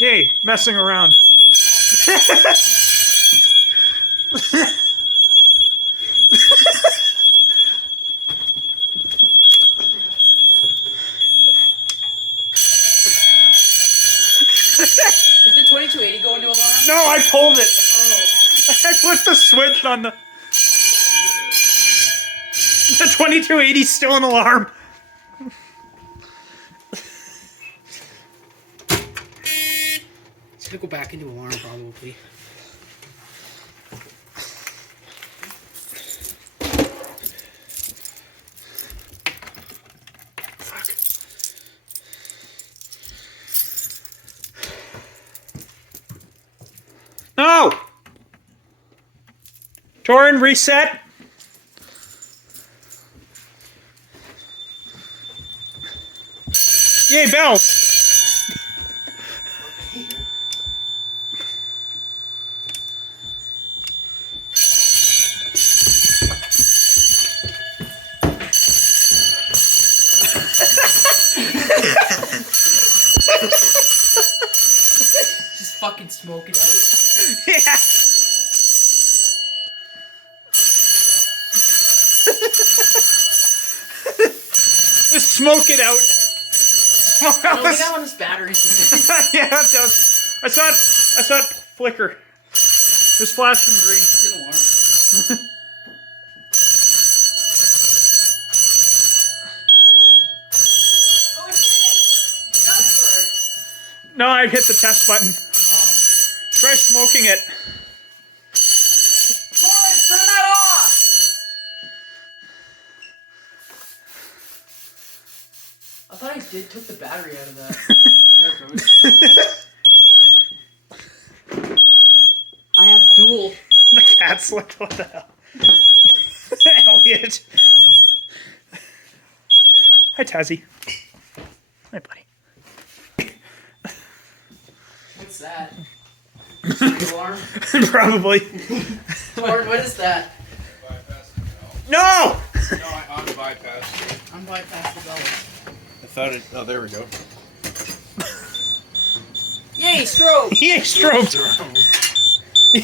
Yay, messing around. Is the 2280 going to alarm? No, I pulled it. Oh. I flipped the switch on the 2280 still an alarm. It's gonna go back into alarm probably. Fuck. No! Torin, reset. Yay, bells. Just fucking smoke it out. Yeah. Just smoke it out. Smoke out Oh, look at how this battery's in there. Yeah, it does. I saw it flicker. Just flashing green. It's an alarm. Oh shit! That's No, I hit the test button. oh. Try smoking it. Torrance, turn that off! I thought I took the battery out of that. There it goes. I have dual. The cat's like, what the hell? Elliot. Hi, Tazzy. Hi, buddy. What's that? Street alarm? Probably. Torrance, what is that? No! No, I bypassed it. I'm bypassed the bell. I thought it. Oh, there we go. Yay, strobe! Yay, strobed.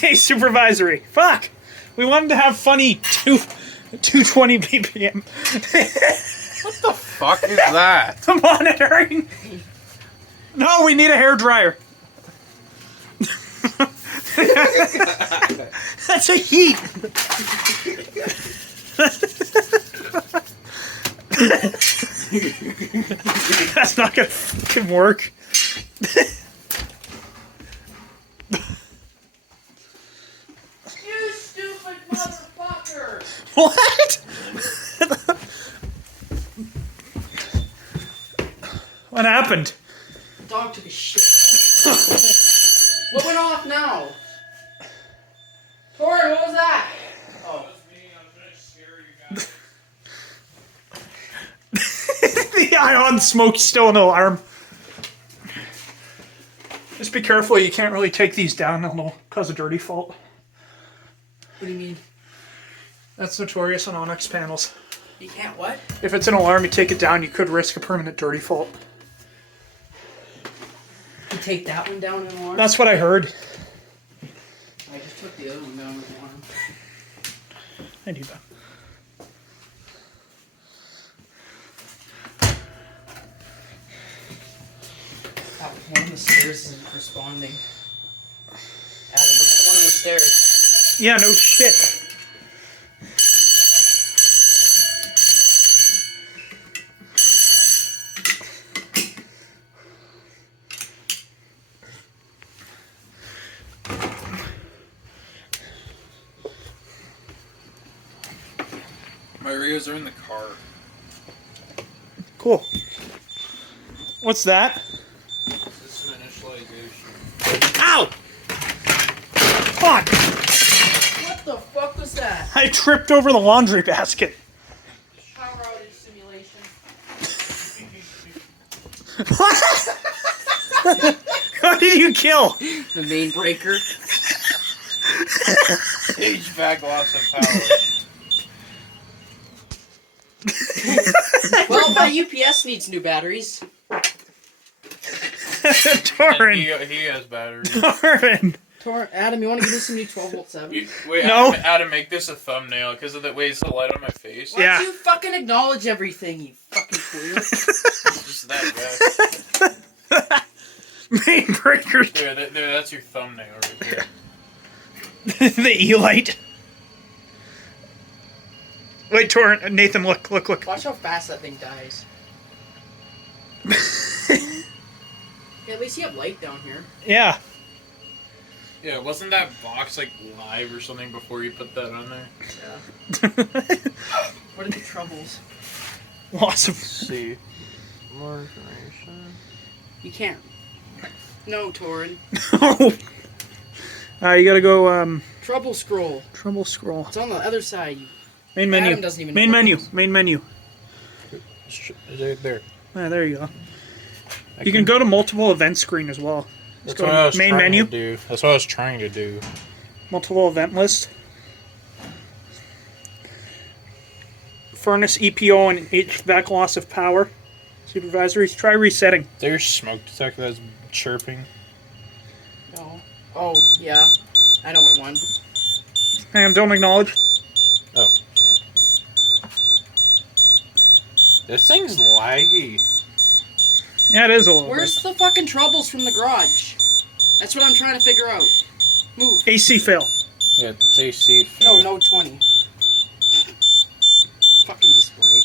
Yay, supervisory. Fuck! We wanted to have funny 220 BPM. What the fuck is that? Monitoring. No, we need a hairdryer. That's a heat. That's not gonna fucking work. You stupid motherfucker! What? What happened? The dog took a shit. What went off now? Torrance, what was that? Oh. The ion smoke's still an alarm. Just be careful, you can't really take these down, it'll cause a dirty fault. What do you mean? That's notorious on Onyx panels. You can't what? If it's an alarm, you take it down, you could risk a permanent dirty fault. You take that one down in alarm? That's what I heard. I just took the other one down in alarm. I do that. One of the stairs isn't responding. Adam, look at one of the stairs. Yeah, no shit. My Rios are in the car. Cool. What's that? This is some initialization. Ow! Fuck! What the fuck was that? I tripped over the laundry basket. Power outage simulation. What? What did you kill? The main breaker. HVAC loss of power. Well, my UPS needs new batteries. Torin. He has batteries. Torin. Adam, you want to give me some new 12-volt 7? Wait, No. Adam, make this a thumbnail because of the way it's the light on my face. Why Yeah. don't you fucking acknowledge everything, you fucking queer? Just that guy. Main breakers. There, that's your thumbnail right there. The E-light. Wait, Torin. Nathan, look. Watch how fast that thing dies. Yeah, at least you have light down here. Yeah. Yeah, wasn't that box like live or something before you put that on there? Yeah. What are the troubles? Loss of... See. More information. You can't. No, Torin. You gotta go, Trouble scroll. Trouble scroll. It's on the other side. Main menu. Adam doesn't even Main know what menu. it is. Main menu. Is it there? Ah, there you go. You can go to multiple event screen as well. That's go what to I was main trying menu. to do. That's what I was trying to do. Multiple event list. Furnace, EPO, and HVAC loss of power. Supervisories. Try resetting. There's smoke detector that's chirping. No. Oh, yeah. I know what one. Hang on, don't acknowledge. Oh. This thing's laggy. Yeah, it is a little Where's the fucking troubles from the garage? That's what I'm trying to figure out. Move. bit. AC fail. Yeah, it's AC. No, no 20. Fucking display.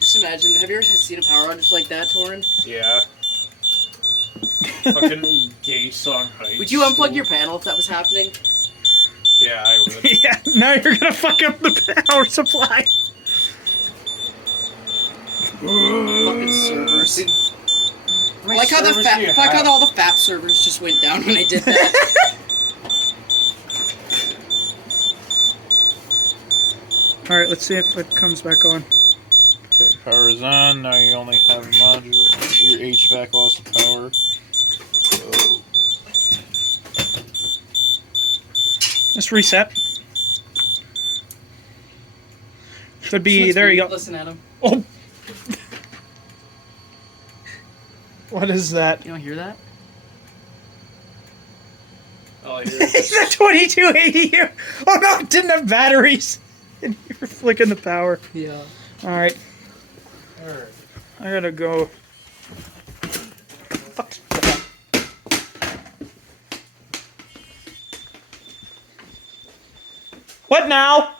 Just imagine, have you ever seen a power outage like that, Torin? Yeah. Fucking gay song heights. Would you unplug your panel if that was happening? Yeah, I would. Yeah, now you're gonna fuck up the power supply. Fucking servers. How I many like how servers do you have? all the FAP servers just went down when I did that. Alright, let's see if it comes back on. Okay, power is on. Now you only have a module. Your HVAC loss of power. Oh. Let's reset. Should be, there you go. Listen, Adam. Oh! What is that? You don't hear that? Oh, yeah. It's a 2280 here! Oh no, it didn't have batteries! And you're flicking the power. Yeah. Alright, Alright. I gotta go. Fuck. What now?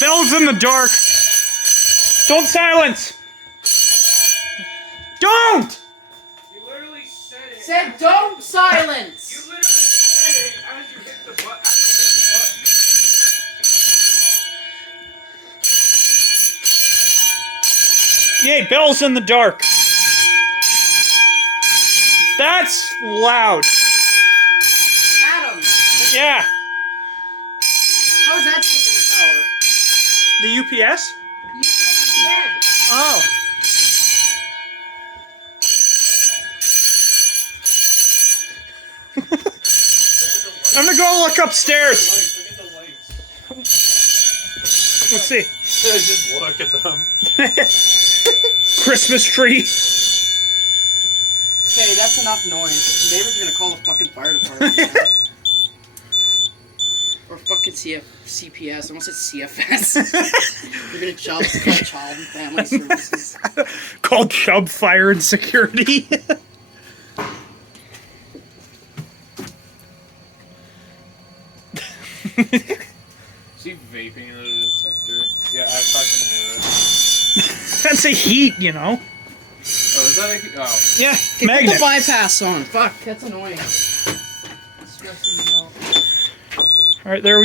Bells in the dark. Don't silence. Don't! You literally said it. Said don't silence! You literally said it as you hit the button. As I hit the button. Yay, bells in the dark. That's loud. Adam! Yeah. How is that still in The UPS? the power? You said Oh. I'm gonna go look upstairs. Look at the lights. Let's see. Just look at them. Christmas tree. Okay, that's enough noise. The neighbors are gonna call the fucking fire department. now. Or fucking CPS. I almost said CFS. They're gonna call Child and Family Services. Called Chubb Fire and Security. See vaping in the detector. Yeah, I fucking knew it. That's a heat, you know. Oh, is that a... Oh. Yeah, Okay, put magnet. the bypass on. Fuck, that's annoying. It's stressing me out. All right, there we